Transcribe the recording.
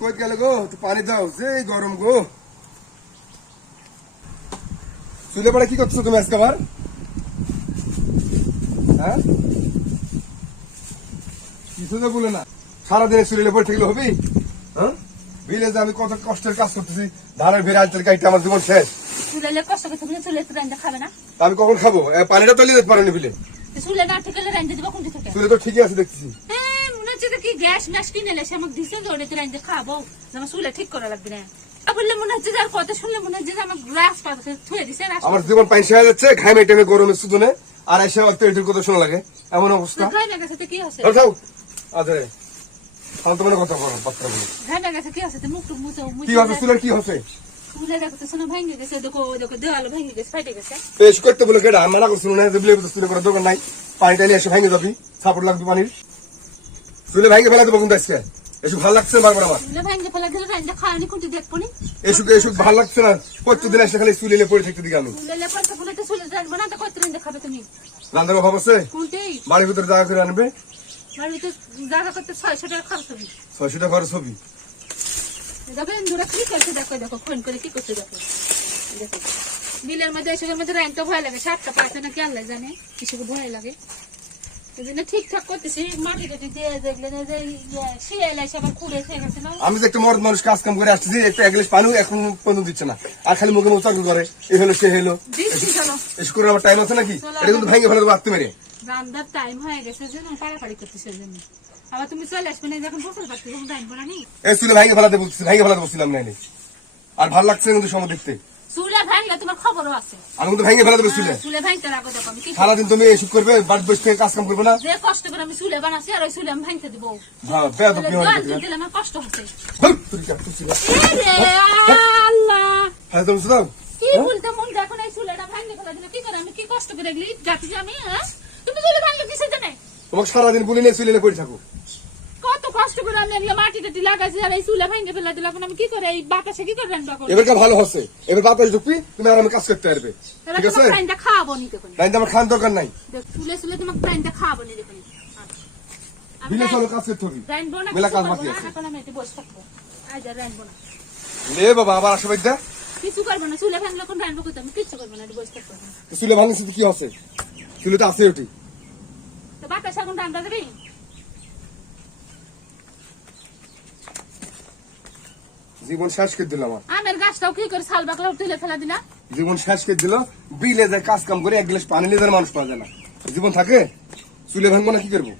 কই গেল গো, পানি দাও, যে গরম গো। চুলে পড়ে কি করছো তুমি আজকে আবার? হ্যাঁ, কিছু তো বলে না, সারাদিনে চুলে পড়ে থাকলে হবি? হ্যাঁ, বিলে যে আমি কত কষ্টের কাজ করতেছি, ধানের ভেড়া আনতে গাইতে আমার জীবন শেষ। চুলে কষ্ট করতে চুলে খাবে না? আমি কখন খাবো? পানিটা তো নিয়ে যেতে পারেনি বিলে। চুলে না ঠিক হলে রাইন্দে দিব কোনটি থেকে? চুলে তো ঠিকই আছে দেখতেছি। হ্যাঁ, মনে হচ্ছে কি গ্যাস ম্যাশ কিনে এলে সে আমাকে দিছে যে ওটা রাইন্দে খাবো, আমার চুলে ঠিক করা লাগবে না। বললে মনে হচ্ছে যে আর কথা শুনলে মনে হচ্ছে যে আমার গ্লাস পাশে থুয়ে দিছে। আমার জীবন পানি হয়ে যাচ্ছে, ঘামে টেমে গরমের সুদনে, আর এসে হয়তো এটির কথা শোনা লাগে এমন অবস্থা। ঘামে গেছে তো কি আছে? ওঠাও আদরে শান্ত মনে কথা বলো, পাত্রা বলো। ঘামে গেছে কি আছে? মুখ টুক মুছে কি হবে? চুলের কি হচ্ছে? চুলে দেখো তো শোনা ভেঙে গেছে, দেখো দেখো দেওয়ালে ভেঙে গেছে, ফাইটে গেছে। পেশ করতে বলে কেডা? মানা করছিল না যে বিলে চুলে করার দরকার নাই, পানিটা নিয়ে এসে ভেঙে যাবি, সাপোর্ট লাগবে পানির। চুলে ভেঙে ফেলা দেবো কিন্তু আজকে। এসব ভালো লাগছে বারবার আমার। চুলে ভেঙে ফেলা দিলে রাইন্দে খাওয়ানি কোনটি দেখবো নি? এসব ভালো লাগছে না, প্রত্যেকদিন এসে খালি চুলে পড়ে থাকতে দিকে আমি। চুলে পড়তে বলে তো চুলে রাখবো না, তো কত রাইন্দে খাবে তুমি? রান্নার অভাব আছে? কোনটি? বাড়ির ভিতরে জায়গা করে আনবে, বাড়িতে জায়গা করতে 600 টাকা খরচ হবে। 600 টাকা খরচ হবে। দেখেন দূরে কি করছে, দেখো দেখো ফোন করে কি করছে, দেখো দেখো বিলের মধ্যে এসবের মধ্যে রাইন তো ভয় লাগে, সাতটা পাইছে নাকি আল্লাহ জানে, এসব ভয় লাগে। এই জন্য ঠিকঠাক করতেছি, মাটি টাটি দিয়ে দেখলেন যে শিয়াল এসে আবার কুড়ে খেয়ে গেছে না। আমি যে একটা মর্দ মানুষ কাজ কাম করে আসতেছি, একটা এক গ্লাস পানি এখন পর্যন্ত দিচ্ছে না, আর খালি মুখে মুখ তর্ক করে, এই হলো সে হলো। এসব করে আমার টাইম আছে নাকি? এটা কিন্তু ভেঙে ফেলে দেবো আত্ম মেরে। রান্নার টাইম হয়ে গেছে জন্য পাড়াপাড়ি করতেছে জন্য। আবার তুমি চলে আসবে না যখন ফসল পাচ্ছি তখন টাইম করা নেই। এই চুলে ভেঙে ফেলাতে বলছি, ভেঙে ফেলাতে বলছিলাম না। আর ভালো লাগছে কিন্তু সময় দেখতে। চুলে ভাঙলে তোমার খবরও আছে। আমি কিন্তু ভেঙে ফেলাতে বলছিলে। চুলে ভাঙতে রাখো, দেখো আমি কি সারাদিন তুমি এসব করবে, বাড়ি বসে থেকে কাজ কাম করবে না। যে কষ্ট করে আমি চুলে বানাচ্ছি আর ওই চুলে আমি ভাঙতে দিব। হ্যাঁ, বেয়াদব কি হয়? দিলে আমার কষ্ট হচ্ছে। আল্লাহ, হ্যাঁ তুমি শুধাও কি বলতে মন দেখো না, এই চুলেটা ভাঙলে ফেলা দিলে কি করে? আমি কি কষ্ট করে এগুলি যাচ্ছি আমি? হ্যাঁ, তুমি চুলে ভাঙলে কিসের জন্য? তোমাকে সারাদিন বলি নিয়ে চুলে পড়ে থাকো। কত কষ্ট করে আমি এগুলো মাটি টাটি লাগাইছি আর এই চুলে ভাঙে ফেলা দিলাম, আমি কি করে এই বাতাসে কি করে রান্না করবো? এবার ভালো হচ্ছে, এবার বাতাস ঢুকবি, তুমি আর আমি কাজ করতে পারবে। ঠিক আছে, টাইমটা খাওয়াবো নি দেখুন, টাইমটা আমার খান দরকার নাই। চুলে চুলে তোমাকে টাইমটা খাওয়াবো নি দেখুন। বিনা চলো কাজ করতে হবে, রানবো না, মেলা কাজ বাকি আছে। এখন আমি এতে বসে থাকবো, আজ আর রানবো না। লে বাবা আবার আসবে দা, কিছু করবো না, চুলে ভাঙলে কোন রানবো করতে আমি কিচ্ছু করবো না, বসে থাকবো। চুলে ভাঙছে কি হচ্ছে? চুলে তো আছে ওটি, তো বাতাস এখন রান্না যাবি? জীবন শেষ করে দিল আমার। আমের গাছটাও কি করে ছাল বাকলা তুলে ফেলা দিলা? জীবন শেষ করে দিল। বিলে যায় কাজ কাম করে এক গ্লাস পানি নিয়ে মানুষ পাওয়া যায় না, জীবন থাকে? চুলে ভাঙবো না কি করবো?